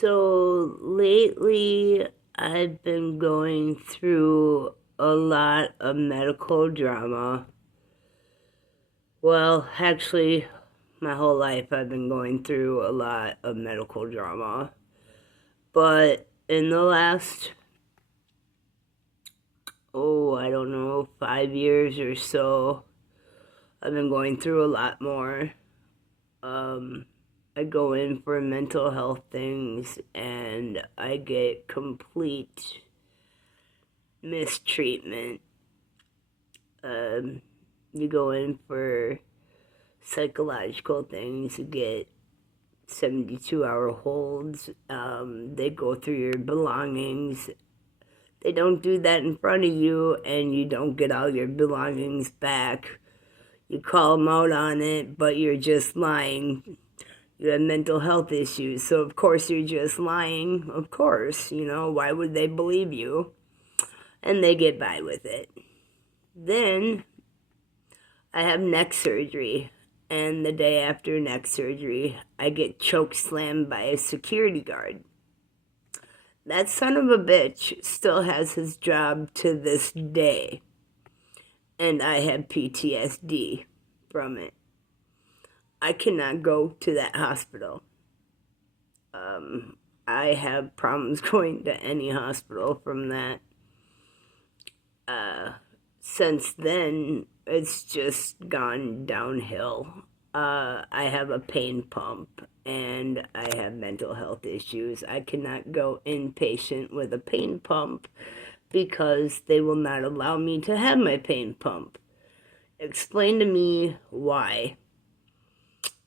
So lately, I've been going through a lot of medical drama. Well, actually, my whole life I've been going through a lot of medical drama. But in the last, I don't know, 5 years or so, I've been going through a lot more. Um, I go in for mental health things and I get complete mistreatment. Um, you go in for psychological things, you get 72-hour holds. They go through your belongings. They don't do that in front of you, and you don't get all your belongings back. You call them out on it, but you're just lying. You have mental health issues, so of course you're just lying. Of course, why would they believe you? And they get by with it. Then I have neck surgery, and the day after neck surgery, I get choke slammed by a security guard. That son of a bitch still has his job to this day, and I have PTSD from it. I cannot go to that hospital. I have problems going to any hospital from that. Since then, it's just gone downhill. I have a pain pump and I have mental health issues. I cannot go inpatient with a pain pump because they will not allow me to have my pain pump. Explain to me why.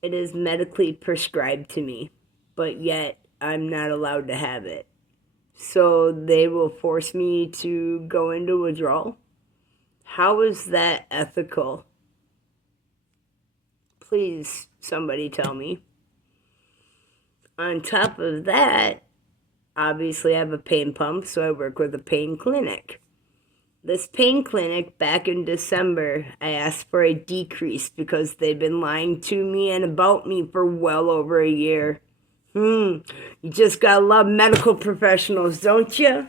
It is medically prescribed to me, but yet I'm not allowed to have it. So they will force me to go into withdrawal. How is that ethical? Please, somebody tell me. On top of that, obviously I have a pain pump, so I work with a pain clinic. This pain clinic, back in December, I asked for a decrease because they've been lying to me and about me for well over a year. You just gotta love medical professionals, don't you?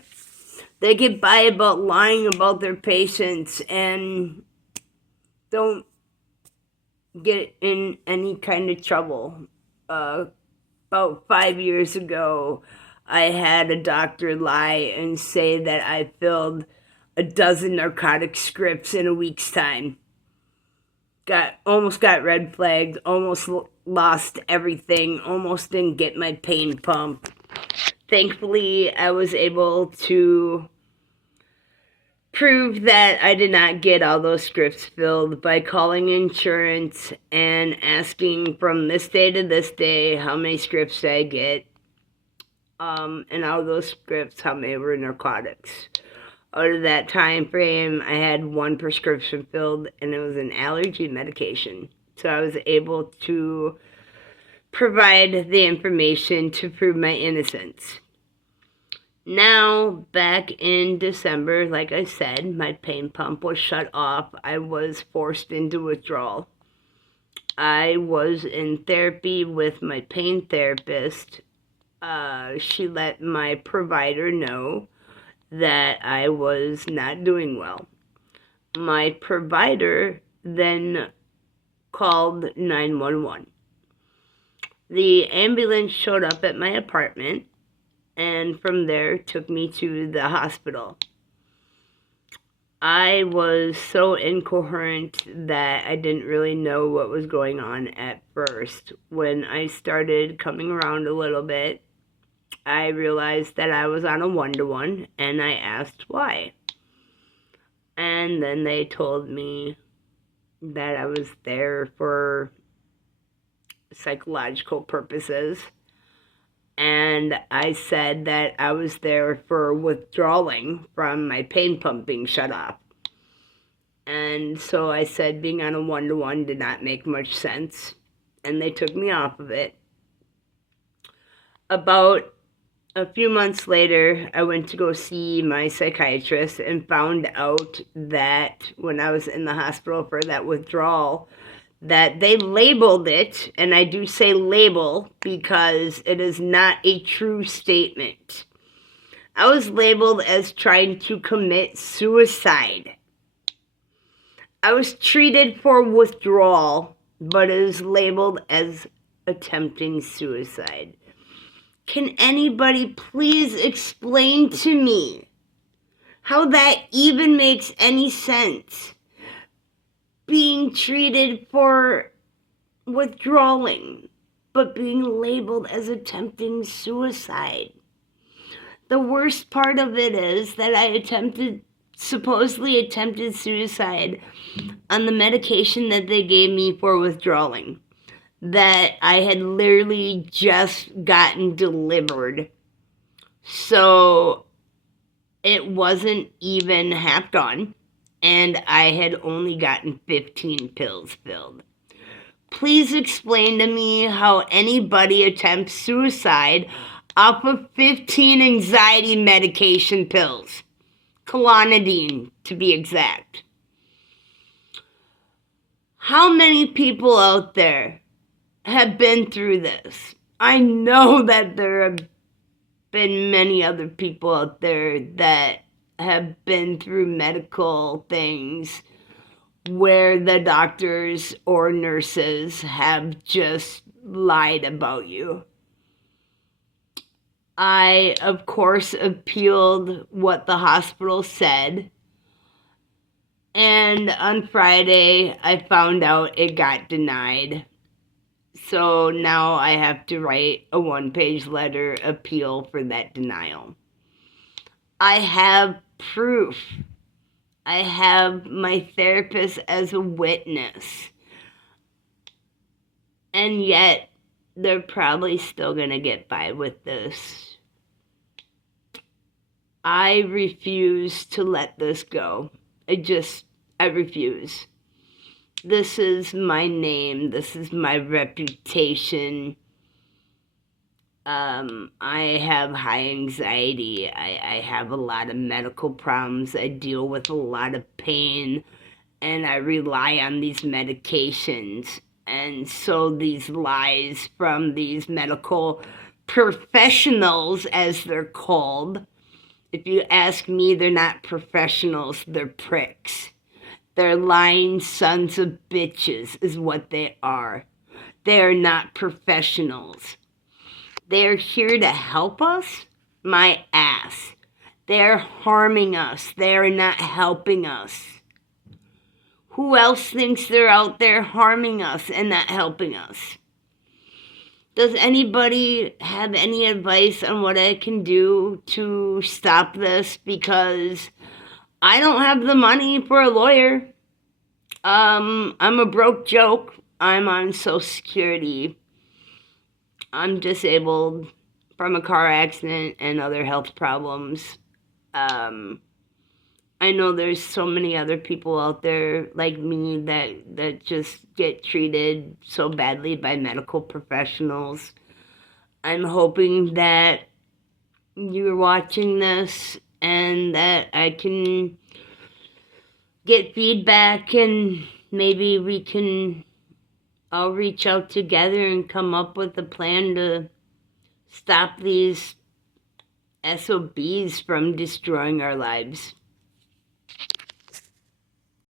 They get by about lying about their patients and don't get in any kind of trouble. About 5 years ago, I had a doctor lie and say that I filled a dozen narcotic scripts in a week's time. Almost got red flagged, almost lost everything, almost didn't get my pain pump. Thankfully, I was able to prove that I did not get all those scripts filled by calling insurance and asking from this day to this day how many scripts did I get, and all those scripts, how many were narcotics. Out of that time frame, I had one prescription filled, and it was an allergy medication. So I was able to provide the information to prove my innocence. Now, back in December, like I said, my pain pump was shut off. I was forced into withdrawal. I was in therapy with my pain therapist. She let my provider know that I was not doing well. My provider then called 911. The ambulance showed up at my apartment and from there took me to the hospital. I was so incoherent that I didn't really know what was going on at first. When I started coming around a little bit, I realized that I was on a one-to-one, and I asked why. And then they told me that I was there for psychological purposes. And I said that I was there for withdrawing from my pain pump being shut off. And so I said being on a one-to-one did not make much sense. And they took me off of it. About a few months later, I went to go see my psychiatrist and found out that when I was in the hospital for that withdrawal, that they labeled it, and I do say label because it is not a true statement. I was labeled as trying to commit suicide. I was treated for withdrawal, but it is labeled as attempting suicide. Can anybody please explain to me how that even makes any sense? Being treated for withdrawing, but being labeled as attempting suicide. The worst part of it is that I supposedly attempted suicide on the medication that they gave me for withdrawing, that I had literally just gotten delivered. So it wasn't even half gone, and I had only gotten 15 pills filled. Please explain to me how anybody attempts suicide off of 15 anxiety medication pills. Clonidine, to be exact. How many people out there have been through this? I know that there have been many other people out there that have been through medical things where the doctors or nurses have just lied about you. I, of course, appealed what the hospital said, and on Friday I found out it got denied. So now I have to write a 1-page letter appeal for that denial. I have proof. I have my therapist as a witness. And yet, they're probably still going to get by with this. I refuse to let this go. I refuse. This is my name. This is my reputation. I have high anxiety. I have a lot of medical problems. I deal with a lot of pain, and I rely on these medications. And so these lies from these medical professionals, as they're called, if you ask me, they're not professionals, they're pricks. They're lying sons of bitches is what they are. They are not professionals. They're here to help us? My ass. They're harming us. They're not helping us. Who else thinks they're out there harming us and not helping us? Does anybody have any advice on what I can do to stop this? Because I don't have the money for a lawyer. I'm a broke joke. I'm on Social Security. I'm disabled from a car accident and other health problems. I know there's so many other people out there like me that just get treated so badly by medical professionals. I'm hoping that you're watching this and that I can get feedback, and maybe we can all reach out together and come up with a plan to stop these SOBs from destroying our lives.